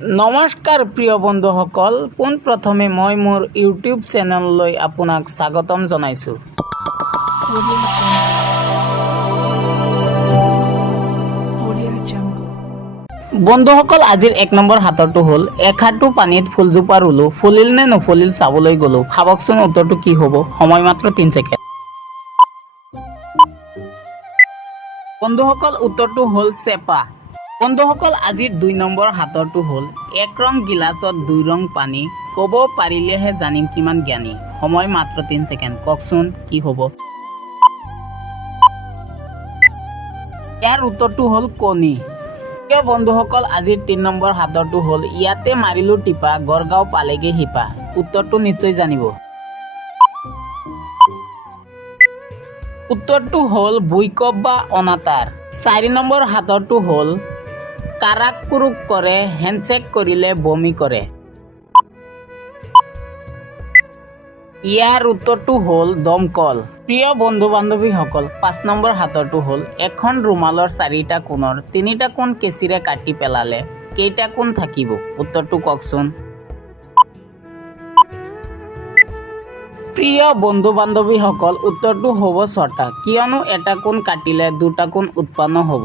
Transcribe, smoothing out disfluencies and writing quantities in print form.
नमस्कार प्रिय बंधुসকল পোনপ্ৰথমে মই মোৰ ইউটিউব চেনেললৈ আপোনাক স্বাগতম জনাইছো। বন্ধুসকল আজিৰ 1 নম্বৰ হাতৰটো হ'ল এখাটু পানীত ফুলজোপা ৰুলো ফুলিল নে নফুলিল চাবলৈ গলো ভাবকচোন উত্তৰটো কি হ'ব সময় মাত্ৰ 3 সেকেন্ড। বন্ধুসকল উত্তৰটো হ'ল চেপা। বন্ধুসকল আজিৰ 2 নম্বৰ হাতৰটো হ'ল এক ৰং গিলাছত 2 ৰং পানী ক'ব পাৰিলেহে জানিম কিমান জ্ঞানী সময় মাত্ৰ 3 সেকেন্ড কওকচোন কি হ'ব। ইয়াৰ উত্তৰটো হ'ল কণী। প্ৰিয় বন্ধুসকল আজিৰ 3 নম্বৰ হাতৰটো হ'ল ইয়াতে মাৰিলো টিপা গড়গাঁও পালেগে হিপা উত্তৰটো নিশ্চয় জানিব। উত্তৰটো হ'ল বৈকব বা অনাতাঁৰ। 4 নম্বৰ হাতৰটো হ'ল কাৰাক কুৰুক কৰে হেণ্ডশেক কৰিলে বমি কৰে। ইয়াৰ উত্তৰটো হ'ল দমকল। প্ৰিয় বন্ধু বান্ধৱীসকল 5 নম্বৰ হাতৰটো হ'ল এখন ৰুমালৰ 4টা কোণৰ 3টা কোণ কেঁচিৰে কাটি পেলালে কেইটা কোণ থাকিব উত্তৰটো কওকচোন। প্ৰিয় বন্ধু বান্ধৱীসকল উত্তৰটো হ'ব 6টা কিয়নো এটা কোণ কাটিলে 2টা কোণ উৎপন্ন হ'ব।